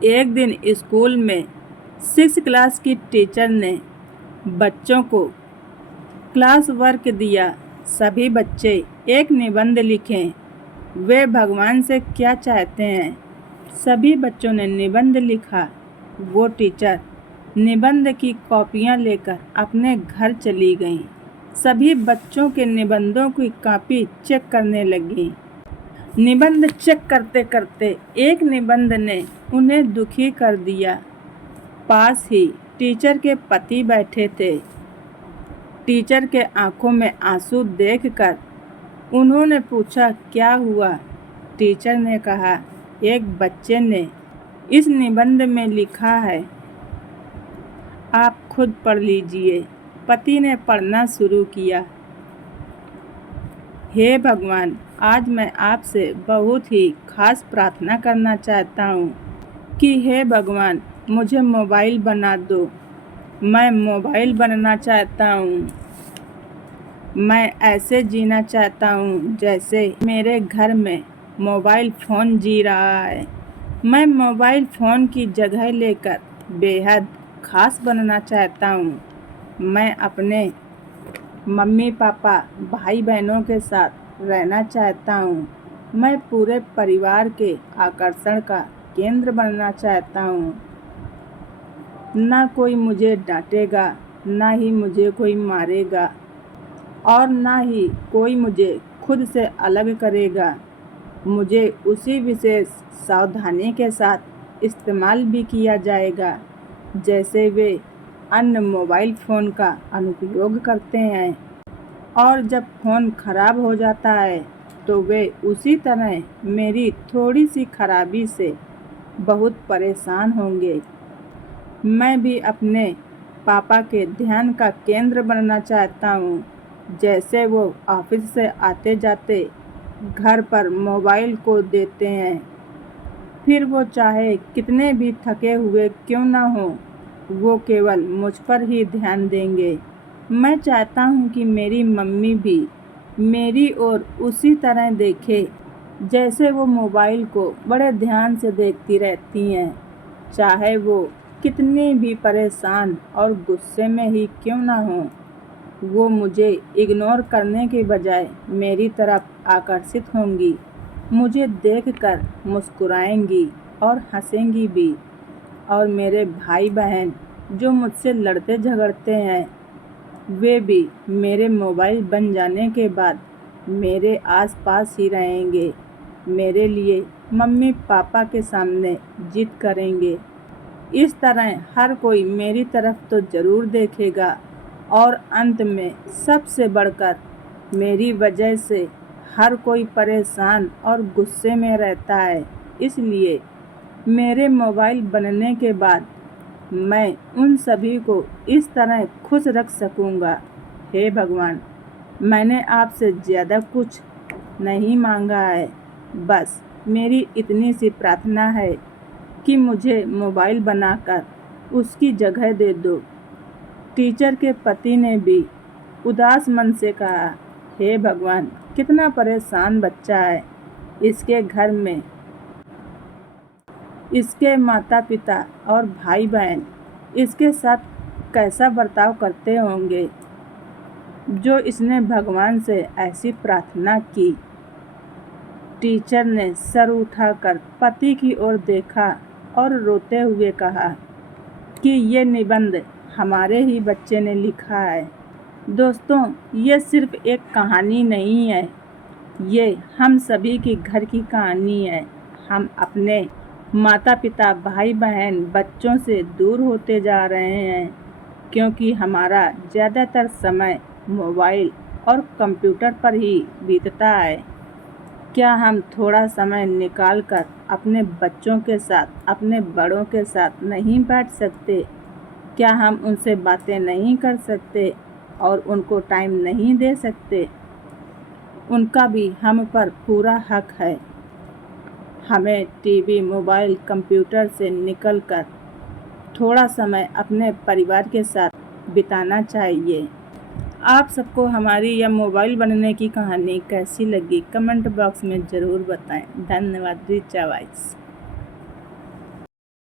एक दिन स्कूल में 6 क्लास की टीचर ने बच्चों को क्लास वर्क दिया। सभी बच्चे एक निबंध लिखें। वे भगवान से क्या चाहते हैं? सभी बच्चों ने निबंध लिखा। वो टीचर निबंध की कॉपियां लेकर अपने घर चली गईं। सभी बच्चों के निबंधों की कॉपी चेक करने लगीं। निबंध चेक करते करते एक निबंध ने उन्हें दुखी कर दिया। पास ही टीचर के पति बैठे थे। टीचर के आंखों में आंसू देखकर उन्होंने पूछा, क्या हुआ? टीचर ने कहा, एक बच्चे ने इस निबंध में लिखा है, आप खुद पढ़ लीजिए। पति ने पढ़ना शुरू किया। हे भगवान, आज मैं आपसे बहुत ही खास प्रार्थना करना चाहता हूँ कि हे भगवान, मुझे मोबाइल बना दो। मैं मोबाइल बनना चाहता हूँ। मैं ऐसे जीना चाहता हूँ जैसे मेरे घर में मोबाइल फ़ोन जी रहा है। मैं मोबाइल फ़ोन की जगह लेकर बेहद खास बनना चाहता हूँ। मैं अपने मम्मी पापा भाई बहनों के साथ रहना चाहता हूँ। मैं पूरे परिवार के आकर्षण का केंद्र बनना चाहता हूँ। ना कोई मुझे डांटेगा, ना ही मुझे कोई मारेगा और ना ही कोई मुझे खुद से अलग करेगा। मुझे उसी विशेष सावधानी के साथ इस्तेमाल भी किया जाएगा जैसे वे अन्य मोबाइल फ़ोन का अनुपयोग करते हैं, और जब फ़ोन खराब हो जाता है तो वे उसी तरह मेरी थोड़ी सी खराबी से बहुत परेशान होंगे। मैं भी अपने पापा के ध्यान का केंद्र बनना चाहता हूँ। जैसे वो ऑफिस से आते जाते घर पर मोबाइल को देते हैं, फिर वो चाहे कितने भी थके हुए क्यों ना हो, वो केवल मुझ पर ही ध्यान देंगे। मैं चाहता हूँ कि मेरी मम्मी भी मेरी ओर उसी तरह देखे जैसे वो मोबाइल को बड़े ध्यान से देखती रहती हैं। चाहे वो कितनी भी परेशान और गुस्से में ही क्यों ना हो, वो मुझे इग्नोर करने के बजाय मेरी तरफ आकर्षित होंगी, मुझे देखकर मुस्कुराएंगी और हंसेंगी भी। और मेरे भाई बहन जो मुझसे लड़ते झगड़ते हैं, वे भी मेरे मोबाइल बन जाने के बाद मेरे आसपास ही रहेंगे। मेरे लिए मम्मी पापा के सामने जिद करेंगे। इस तरह हर कोई मेरी तरफ तो ज़रूर देखेगा और अंत में सबसे बढ़कर मेरी वजह से हर कोई परेशान और गुस्से में रहता है। इसलिए मेरे मोबाइल बनने के बाद मैं उन सभी को इस तरह खुश रख सकूँगा। हे भगवान, मैंने आपसे ज़्यादा कुछ नहीं मांगा है, बस मेरी इतनी सी प्रार्थना है कि मुझे मोबाइल बनाकर उसकी जगह दे दो। टीचर के पति ने भी उदास मन से कहा, हे भगवान, कितना परेशान बच्चा है। इसके घर में इसके माता पिता और भाई बहन इसके साथ कैसा बर्ताव करते होंगे जो इसने भगवान से ऐसी प्रार्थना की। टीचर ने सर उठाकर पति की ओर देखा और रोते हुए कहा कि ये निबंध हमारे ही बच्चे ने लिखा है। दोस्तों, ये सिर्फ एक कहानी नहीं है, ये हम सभी की घर की कहानी है। हम अपने माता पिता भाई बहन बच्चों से दूर होते जा रहे हैं क्योंकि हमारा ज़्यादातर समय मोबाइल और कंप्यूटर पर ही बीतता है। क्या हम थोड़ा समय निकालकर अपने बच्चों के साथ, अपने बड़ों के साथ नहीं बैठ सकते? क्या हम उनसे बातें नहीं कर सकते और उनको टाइम नहीं दे सकते? उनका भी हम पर पूरा हक है। हमें टीवी, मोबाइल, कंप्यूटर से निकलकर थोड़ा समय अपने परिवार के साथ बिताना चाहिए। आप सबको हमारी यह मोबाइल बनने की कहानी कैसी लगी, कमेंट बॉक्स में ज़रूर बताएं। धन्यवाद। रिचा वॉइस।